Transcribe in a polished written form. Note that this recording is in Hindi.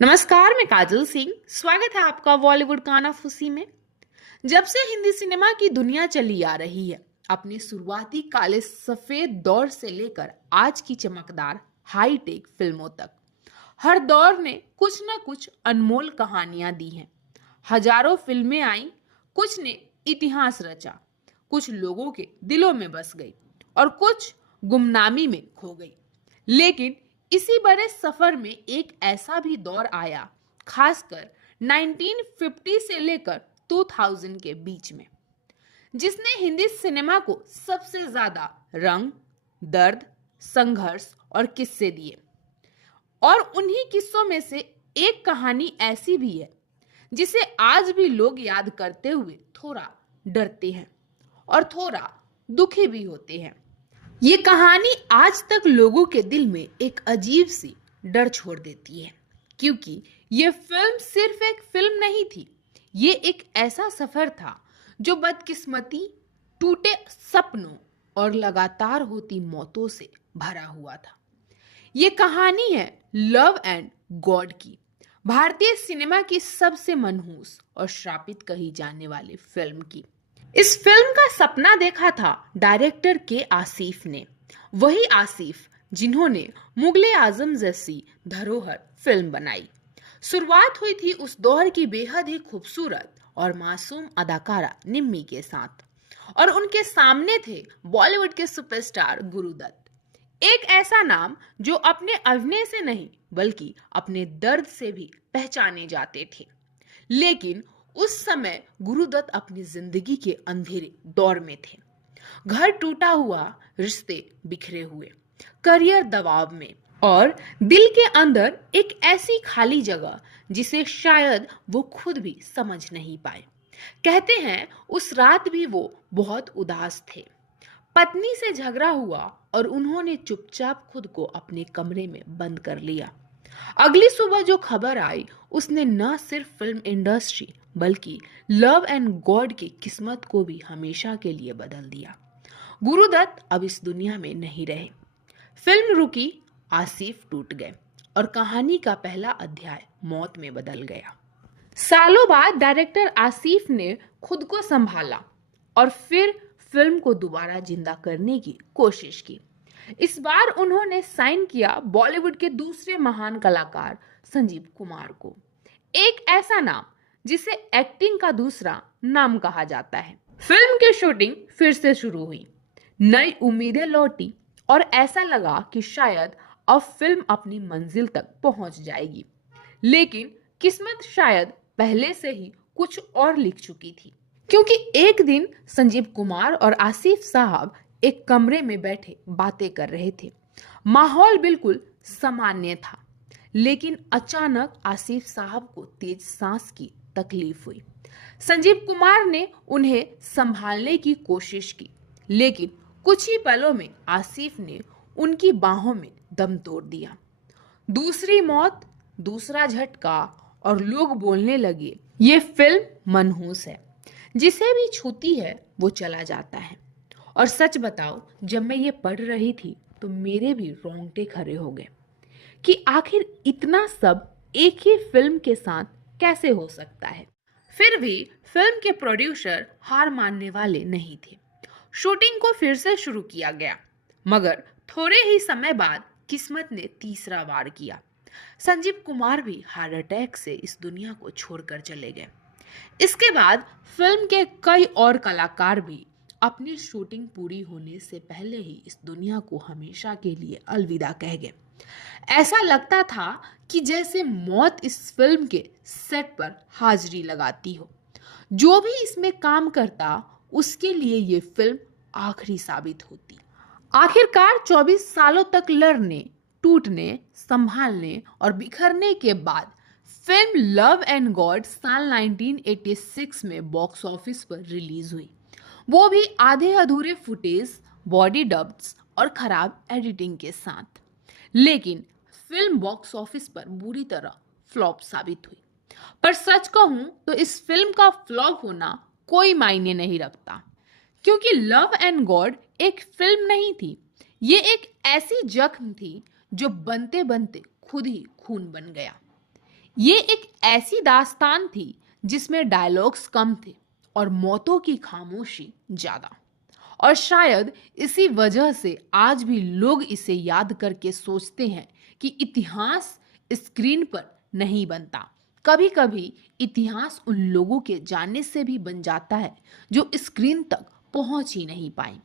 नमस्कार, मैं काजल सिंह। स्वागत है आपका बॉलीवुड काना फूसी में। जब से हिंदी सिनेमा की दुनिया चली आ रही है, अपनी शुरुआती काले सफेद दौर से लेकर आज की चमकदार हाईटेक फिल्मों तक, हर दौर ने कुछ न कुछ अनमोल कहानियां दी हैं। हजारों फिल्में आई, कुछ ने इतिहास रचा, कुछ लोगों के दिलों में बस गई और कुछ गुमनामी में खो गई। लेकिन इसी बड़े सफर में एक ऐसा भी दौर आया, खासकर 1950 से लेकर 2000 के बीच में, जिसने हिंदी सिनेमा को सबसे ज्यादा रंग, दर्द, संघर्ष और किस्से दिए। और उन्हीं किस्सों में से एक कहानी ऐसी भी है जिसे आज भी लोग याद करते हुए थोड़ा डरते हैं और थोड़ा दुखी भी होते हैं। ये कहानी आज तक लोगों के दिल में एक अजीब सी डर छोड़ देती है, क्योंकि ये फिल्म सिर्फ एक फिल्म नहीं थी। ये एक ऐसा सफर था जो बदकिस्मती, टूटे सपनों और लगातार होती मौतों से भरा हुआ था। ये कहानी है लव एंड गॉड की, भारतीय सिनेमा की सबसे मनहूस और श्रापित कही जाने वाली फिल्म की। इस फिल्म का सपना देखा था डायरेक्टर के आसिफ ने, वही आसिफ जिन्होंने मुगले आजम जैसी धरोहर फिल्म बनाई। शुरुआत हुई थी उस दौर की बेहद ही खूबसूरत और मासूम अदाकारा निम्मी के साथ, और उनके सामने थे बॉलीवुड के सुपरस्टार गुरुदत्त। एक ऐसा नाम जो अपने अभिनय से नहीं बल्कि अपने दर्द से भी पहचाने जाते थे। लेकिन उस समय गुरुदत्त अपनी जिंदगी के अंधेरे दौर में थे। घर टूटा हुआ, रिश्ते बिखरे हुए, करियर दबाव में और दिल के अंदर एक ऐसी खाली जगह जिसे शायद वो खुद भी समझ नहीं पाए। कहते हैं उस रात भी वो बहुत उदास थे। पत्नी से झगड़ा हुआ और उन्होंने चुपचाप खुद को अपने कमरे में बंद कर लिया। अगली सुबह जो खबर आई, उसने न सिर्फ फिल्म इंडस्ट्री बल्कि लव एंड गॉड की किस्मत को भी हमेशा के लिए बदल दिया। गुरुदत्त अब इस दुनिया में नहीं रहे। फिल्म रुकी, आसिफ टूट गए और कहानी का पहला अध्याय मौत में बदल गया। सालों बाद डायरेक्टर आसिफ ने खुद को संभाला और फिर फिल्म को दोबारा जिंदा करने की कोशिश की। इस बार उन्होंने साइन किया बॉलीवुड के दूसरे महान कलाकार संजीव कुमार को, एक ऐसा नाम जिसे एक्टिंग का दूसरा नाम कहा जाता है। फिल्म की शूटिंग फिर से शुरू हुई, नई उम्मीदें लौटी और ऐसा लगा कि शायद अब फिल्म अपनी मंजिल तक पहुंच जाएगी। लेकिन किस्मत शायद पहले से ही कुछ और लिख चुकी थी, क्योंकि एक दिन संजीव कुमार और आसिफ साहब एक कमरे में बैठे बातें कर रहे थे। माहौल बिल्कुल सामान्य था, लेकिन अचानक आसिफ साहब को तेज सांस की तकलीफ हुई। संजीव कुमार ने उन्हें संभालने की कोशिश की, लेकिन कुछ ही पलों में आसिफ ने उनकी बाहों में दम तोड़ दिया। दूसरी मौत, दूसरा झटका और लोग बोलने लगे, ये फिल्म मनहूस है, जिसे भी छूती है वो चला जाता है। और सच बताओ, जब मैं ये पढ़ रही थी तो मेरे भी रोंगटे खड़े हो गए कि आखिर इतना सब एक ही फिल्म के साथ कैसे हो सकता है। फिर भी फिल्म के प्रोड्यूसर हार मानने वाले नहीं थे। शूटिंग को फिर से शुरू किया गया, मगर थोड़े ही समय बाद किस्मत ने तीसरा वार किया। संजीव कुमार भी हार्ट अटैक से इस दुनिया को छोड़कर चले गए। इसके बाद फिल्म के कई और कलाकार भी अपनी शूटिंग पूरी होने से पहले ही इस दुनिया को हमेशा के लिए अलविदा कह गए। ऐसा लगता था कि जैसे मौत इस फिल्म के सेट पर हाजिरी लगाती हो। जो भी इसमें काम करता उसके लिए ये फिल्म आखिरी साबित होती। आखिरकार 24 सालों तक लड़ने, टूटने, संभालने और बिखरने के बाद फिल्म लव एंड गॉड साल 1986 में बॉक्स ऑफिस पर रिलीज हुई, वो भी आधे अधूरे फुटेज, बॉडी डब्स और खराब एडिटिंग के साथ। लेकिन फिल्म बॉक्स ऑफिस पर बुरी तरह फ्लॉप साबित हुई। पर सच कहूं तो इस फिल्म का फ्लॉप होना कोई मायने नहीं रखता, क्योंकि लव एंड गॉड एक फिल्म नहीं थी, ये एक ऐसी जख्म थी जो बनते बनते खुद ही खून बन गया। ये एक ऐसी दास्तान थी जिसमें डायलॉग्स कम थे और मौतों की खामोशी ज्यादा। और शायद इसी वजह से आज भी लोग इसे याद करके सोचते हैं कि इतिहास स्क्रीन पर नहीं बनता। कभी कभी इतिहास उन लोगों के जानने से भी बन जाता है जो स्क्रीन तक पहुंच ही नहीं पाए।